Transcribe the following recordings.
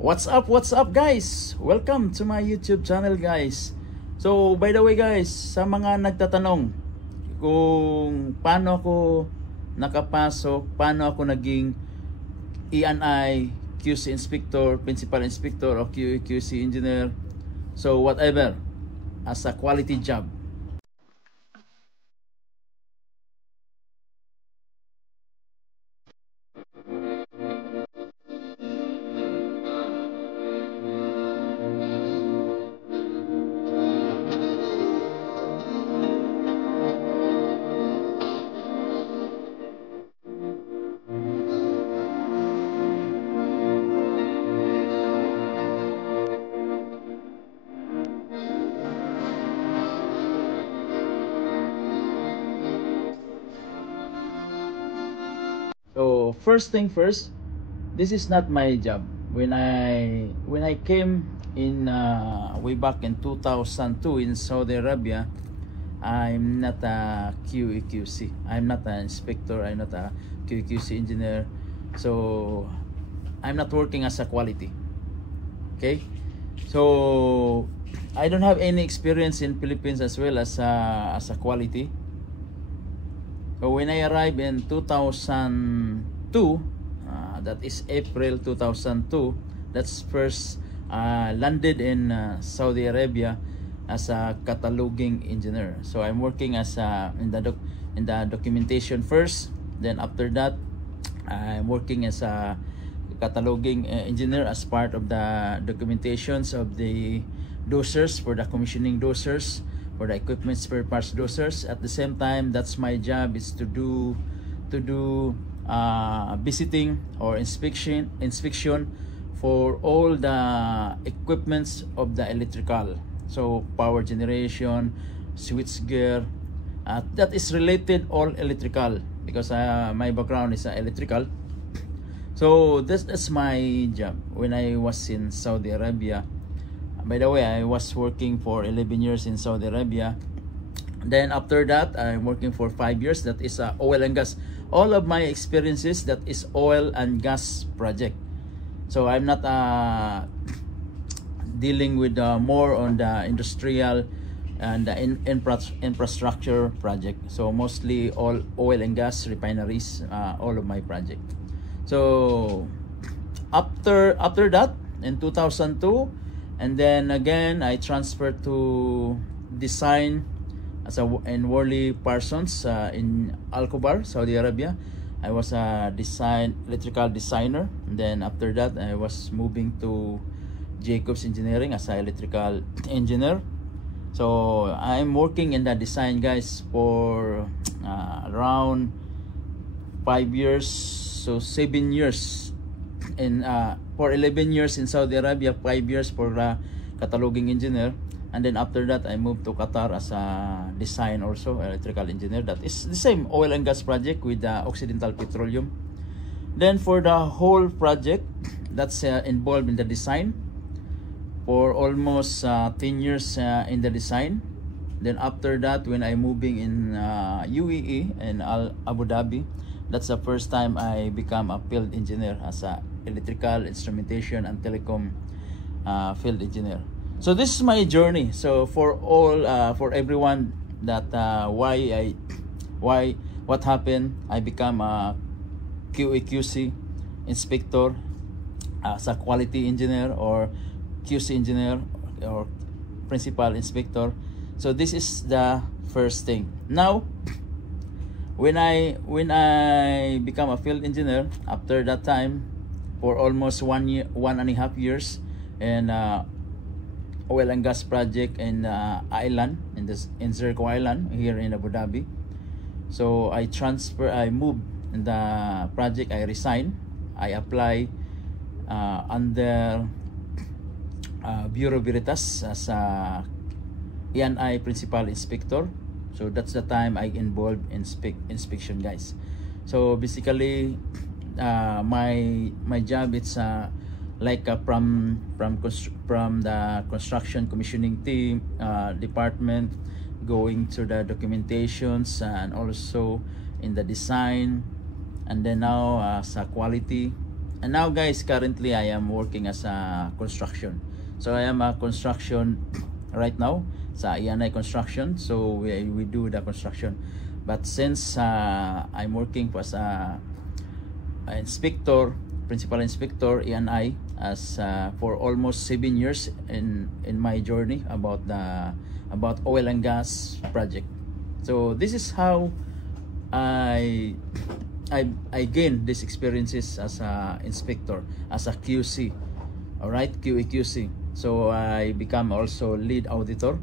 What's up guys? Welcome to my YouTube channel guys. So by the way guys, sa mga nagtatanong kung paano ako nakapasok, paano ako naging E&I, QC Inspector, Principal Inspector o QC Engineer, so whatever, as a quality job. So first thing first, this is not my job. When I came in way back in 2002 in Saudi Arabia, I'm not a QEQC. I'm not an inspector. I'm not a QEQC engineer. So I'm not working as a quality. Okay, so I don't have any experience in Philippines as well as a quality. So when I arrived in 2002, that is April 2002, that's first landed in Saudi Arabia as a cataloging engineer. So I'm working as in the documentation first. Then after that, I'm working as a cataloging engineer as part of the documentations of the dosers for the commissioning dosers, for the equipment spare parts dosers. At the same time, that's my job, is to do visiting or inspection for all the equipments of the electrical, so power generation, switch gear, that is related all electrical, because my background is electrical. So that's my job when I was in Saudi Arabia. By the way, I was working for 11 years in Saudi Arabia. Then after that, I'm working for 5 years. That is oil and gas. All of my experiences, that is oil and gas project. So I'm not dealing with more on the industrial and the infrastructure project. So mostly all oil and gas refineries, all of my project. So after that, in 2002, and then again I transferred to design as in Worley Parsons in Al Khobar, Saudi Arabia. I was a electrical designer. And then after that, I was moving to Jacobs Engineering as an electrical engineer. So I'm working in the design guys for around 5 years, so 7 years in for 11 years in Saudi Arabia, 5 years for cataloging engineer. And then after that, I moved to Qatar as a design, also electrical engineer. That is the same oil and gas project with Occidental Petroleum. Then for the whole project, that's involved in the design for almost 10 years in the design. Then after that, when I moving in UAE and Abu Dhabi, that's the first time I become a field engineer as a electrical instrumentation and telecom field engineer. So this is my journey. So for all for everyone that what happened, I become a QA/QC inspector, as a quality engineer or QC engineer or principal inspector. So this is the first thing. Now when I become a field engineer, after that time, for almost 1.5 years, and oil and gas project in island, in Zirco Island here in Abu Dhabi. So I moved in the project. I resign. I apply under Bureau Veritas as a E&I principal inspector. So that's the time I involved in inspection guys. So basically my job, it's like from the construction commissioning team department, going to the documentations and also in the design, and then now as a quality, And now guys, currently I am working as a construction. So I am a construction right now sa Ianay Construction. So we do the construction. But since I'm working as a inspector, principal inspector Ianay, as for almost 7 years in my journey about oil and gas project. So this is how I gained these experiences as a inspector, as a QC. All right, QA/QC. So I become also lead auditor.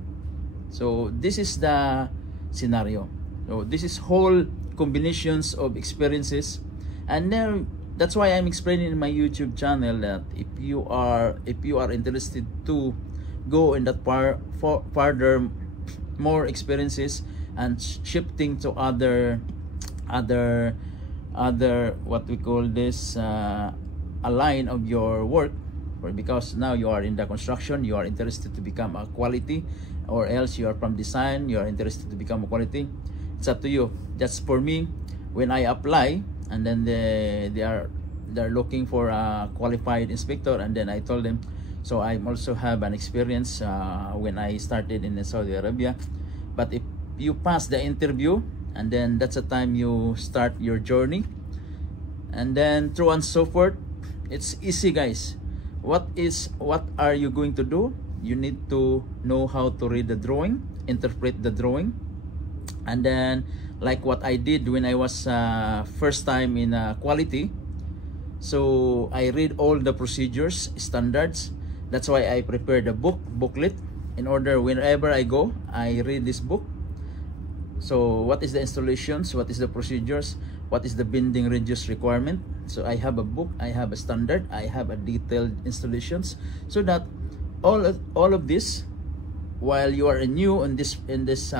So this is the scenario. So this is whole combinations of experiences, and then that's why I'm explaining in my YouTube channel that if you are interested to go in that further more experiences and shifting to other what we call this a line of your work, or because now you are in the construction, you are interested to become a quality, or else you are from design, you are interested to become a quality. It's up to you. That's for me. When I apply, and then they're looking for a qualified inspector, and then I told them, so I also have an experience when I started in Saudi Arabia. But if you pass the interview, and then that's the time you start your journey, and then through and so forth. It's easy, guys. What are you going to do? You need to know how to read the drawing, interpret the drawing, and then like what I did when I was first time in quality. So I read all the procedures, standards. That's why I prepared a booklet, in order whenever I go, I read this book. So what is the installations, what is the procedures, what is the bending radius requirement. So I have a book, I have a standard, I have a detailed installations, so that all of this, while you are new in this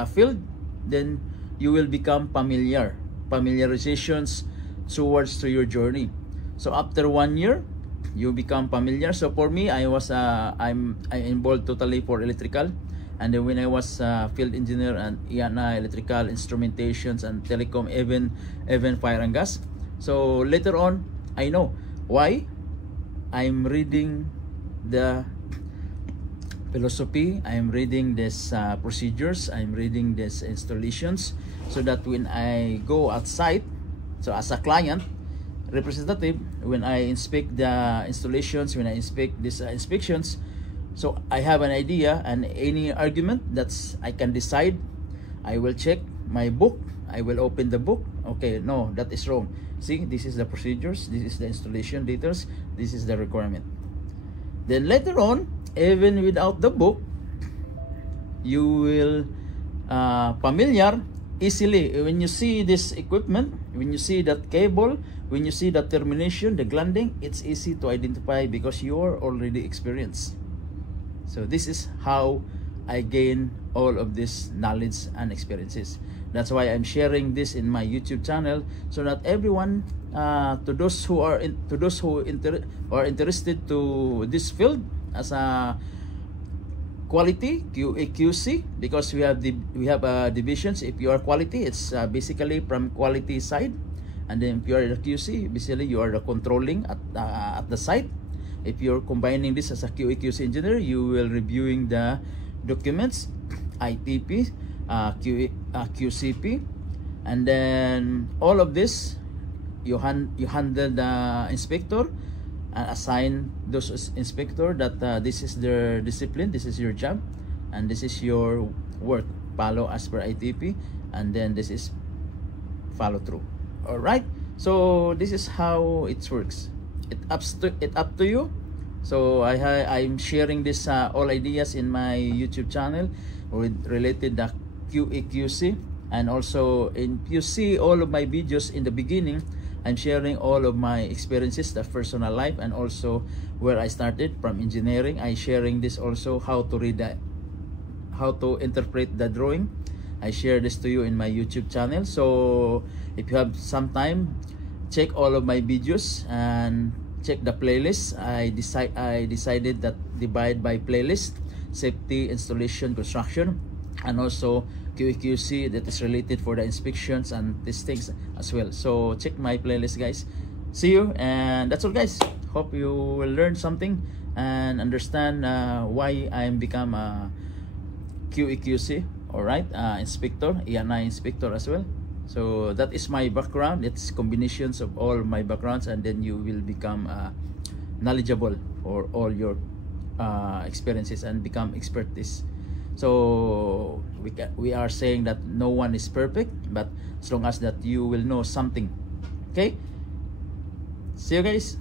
field, then you will become familiarizations towards to your journey. So after 1 year, you become familiar. So for me, I'm involved totally for electrical, and then when I was field engineer and Ianay electrical instrumentations and telecom, even fire and gas. So later on, I know why I'm reading the philosophy, I'm reading this procedures, I'm reading these installations, so that when I go outside, so as a client representative, when I inspect the installations, when I inspect these inspections, so I have an idea, and any argument that's I can decide, I will check my book, I will open the book. Okay, no, that is wrong. See, this is the procedures, this is the installation details, this is the requirement. Then later on, even without the book, you will familiar easily when you see this equipment, when you see that cable, when you see that termination, the glanding, it's easy to identify because you're already experienced. So this is how I gain all of this knowledge and experiences. That's why I'm sharing this in my YouTube channel, so that everyone, to those who are interested to this field as a quality QA/QC, because we have divisions. If you are quality, it's basically from quality side, and then if you are the QC, basically you are the controlling at the site. If you're combining this as a QA/QC engineer, you will reviewing the documents, ITP, QCP, and then all of this you handle the inspector, assign those inspector that this is their discipline, this is your job, and this is your work, follow as per ITP, and then this is follow through. All right, so this is how it works. It up to you. So I'm sharing this all ideas in my YouTube channel with related the QA/QC, and also in you see all of my videos in the beginning, I'm sharing all of my experiences, the personal life, and also where I started from engineering. I sharing this also how to read how to interpret the drawing. I share this to you in my YouTube channel. So if you have some time, check all of my videos and check the playlist. I decided that divide by playlist: safety, installation, construction, and also QA/QC that is related for the inspections and these things as well. So check my playlist, guys. See you, and that's all, guys. hope you will learn something and understand why I am become a QEQC, all right, inspector, E&I inspector as well. So that is my background. It's combinations of all my backgrounds, and then you will become knowledgeable for all your experiences and become expertise. So we are saying that no one is perfect, but as long as that you will know something. Okay, see you guys.